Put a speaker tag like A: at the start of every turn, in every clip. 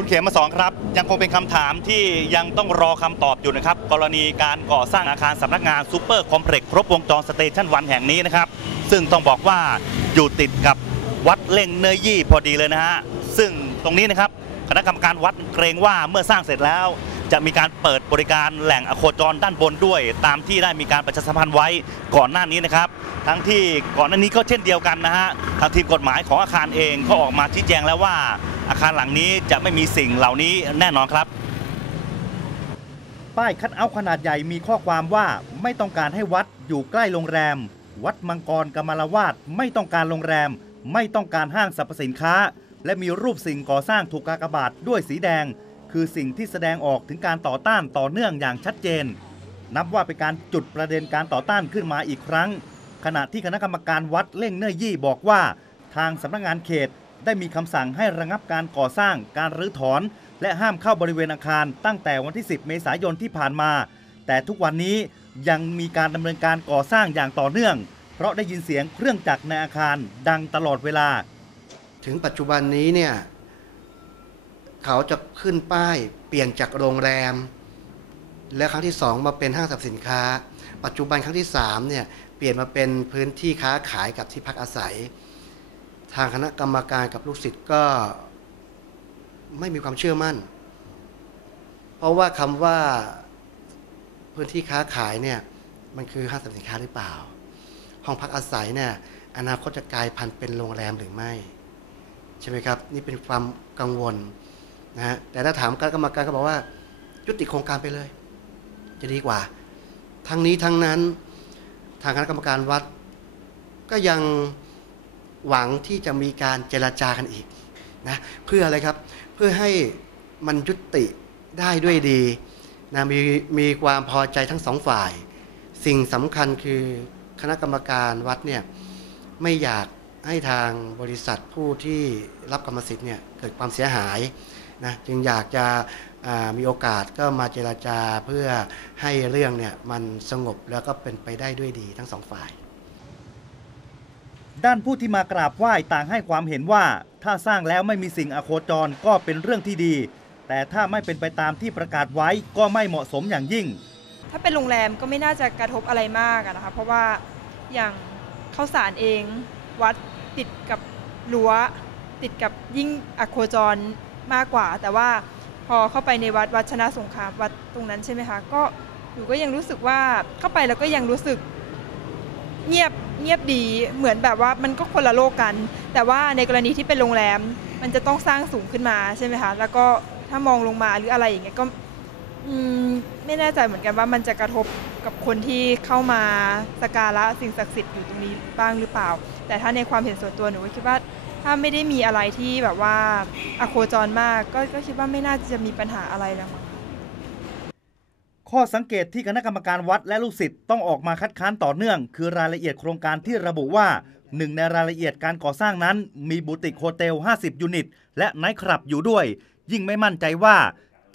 A: คุณเขมมาสองครับ ยังคงเป็นคำถามที่ยังต้องรอคำตอบอยู่นะครับ กรณีการก่อสร้างอาคารสำนักงานซูเปอร์คอมเพล็กซ์ครบวงจรสเตชันวันแห่งนี้นะครับ ซึ่งต้องบอกว่าอยู่ติดกับวัดเล่งเนยยี่พอดีเลยนะฮะซึ่งตรงนี้นะครับคณะกรรมการวัดเกรงว่าเมื่อสร้างเสร็จแล้ว จะมีการเปิดบริการแหล่งอโคจรด้านบนด้วย ตามที่ได้มีการประชาสัมพันธ์ไว้ก่อนหน้านี้นะครับ ทั้งที่ก่อนหน้านี้ก็เช่นเดียวกันนะฮะทางทีมกฎหมายของอาคารเองก็ออกมาชี้แจงแล้วว่า อาคารหลังนี้จะไม่มีสิ่งเหล่านี้แน่นอนครับ ป้ายคัดเอาขนาดใหญ่มีข้อความว่าไม่ต้องการให้วัดอยู่ใกล้โรงแรม วัดมังกรกมลวาดไม่ต้องการโรงแรม ไม่ต้องการห้างสรรพสินค้า และมีรูปสิ่งก่อสร้างถูกกากบาทด้วยสีแดง คือสิ่งที่แสดงออกถึงการต่อต้านต่อเนื่องอย่างชัดเจน นับว่าเป็นการจุดประเด็นการต่อต้านขึ้นมาอีกครั้ง ขณะที่คณะกรรมการวัดเล่งเน่ยยี่บอกว่า ทางสำนักงานเขตได้มีคำสั่งให้ระงับการก่อสร้าง การรื้อถอน และห้ามเข้าบริเวณอาคาร ตั้งแต่วันที่ 10 เมษายนที่ผ่านมา แต่ทุกวันนี้ยังมีการดำเนินการก่อสร้างอย่างต่อเนื่อง เพราะได้ยินเสียงเครื่องจักรในอาคารดังตลอดเวลา
B: ถึงปัจจุบันนี้เนี่ย เขาจะขึ้นป้ายเปลี่ยนจากโรงแรม และครั้งที่สองมาเป็นห้างสรรพสินค้า ปัจจุบันครั้งที่สามเนี่ยเปลี่ยนมาเป็นพื้นที่ค้าขายกับที่พักอาศัย ทางคณะกรรมการกับลูกศิษย์ก็ไม่มีความเชื่อมั่น เพราะว่าคำว่าพื้นที่ค้าขายเนี่ยมันคือห้างสรรพสินค้าหรือเปล่า ห้องพักอาศัยเนี่ยอนาคตจะกลายพันธุ์เป็นโรงแรมหรือไม่ ใช่ไหมครับ นี่เป็นความกังวล นะฮะแต่ถ้าถามคณะกรรมการก็บอกว่า ยุติโครงการไปเลย จะดีกว่า ทั้งนี้ทั้งนั้นทางคณะกรรมการวัด ก็ยังหวังที่จะมีการเจรจากันอีกนะเพื่ออะไรครับเพื่อให้มันยุติได้ด้วยดีนะมีมีความพอใจทั้งสองฝ่าย สิ่งสำคัญคือคณะกรรมการวัดเนี่ยไม่อยากให้ทางบริษัทผู้ที่รับกรรมสิทธิ์เนี่ยเกิดความเสียหาย นะจึงอยากจะอ่ามีโอกาสก็มาเจราจาเพื่อให้เรื่องเนี่ยมันสงบแล้วก็เป็นไปได้ด้วยดีทั้งสองฝ่าย
A: ด้านผู้ที่มากราบไหว้ต่างให้ความเห็นว่า ถ้าสร้างแล้วไม่มีสิ่งอโคจรก็เป็นเรื่องที่ดี แต่ถ้าไม่เป็นไปตามที่ประกาศไว้ก็ไม่เหมาะสมอย่างยิ่ง
C: ถ้าเป็นโรงแรมก็ไม่น่าจะกระทบอะไรมากอะนะคะเพราะว่าอย่างข้าวสารเองวัดติดกับรั้วติดกับยิ่งอโคจร มากกว่า แต่ว่าพอเข้าไปในวัดวัดชนะสงครามวัดตรงนั้นใช่ไหมคะก็หนูก็ยังรู้สึกว่าเข้าไปแล้วก็ยังรู้สึกเงียบเงียบดีเหมือนแบบว่ามันก็คนละโลกกัน แต่ว่าในกรณีที่เป็นโรงแรม มันจะต้องสร้างสูงขึ้นมาใช่ไหมคะแล้วก็ถ้ามองลงมาหรืออะไรอย่างเงี้ยก็ไม่แน่ใจเหมือนกันว่ามันจะกระทบกับคนที่เข้ามาสกการะสิ่งศักดิ์สิทธิ์อยู่ตรงนี้บ้างหรือเปล่า แต่ถ้าในความเห็นส่วนตัวหนูก็คิดว่า ถ้าไม่ได้มีอะไรที่แบบว่าอโคจรมากก็ก็คิดว่าไม่น่าจะมีปัญหาอะไรแล้วมั้ง
A: ข้อสังเกตที่คณะกรรมการวัดและลูกศิษย์ต้องออกมาคัดค้านต่อเนื่อง คือรายละเอียดโครงการที่ระบุว่าหนึ่งในรายละเอียดการก่อสร้างนั้น มีบูติกโฮเทล 50 ยูนิต และไนท์คลับอยู่ด้วย ยิ่งไม่มั่นใจว่า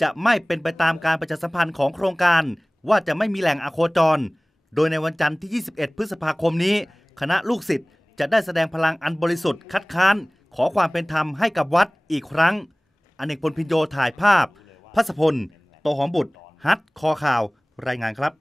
A: จะไม่เป็นไปตามการประชาสัมพันธ์ของโครงการ ว่าจะไม่มีแหล่งอโคจร โดยในวันจันทร์ที่ 21 พฤษภาคมนี้ คณะลูกศิษย์ จะได้แสดงพลังอันบริสุทธิ์คัดค้าน ขอความเป็นธรรมให้กับวัดอีกครั้ง อเนกพลพินโยถ่ายภาพ พัสพล โตหอมบุตร ฮัทคอข่าว รายงานครับ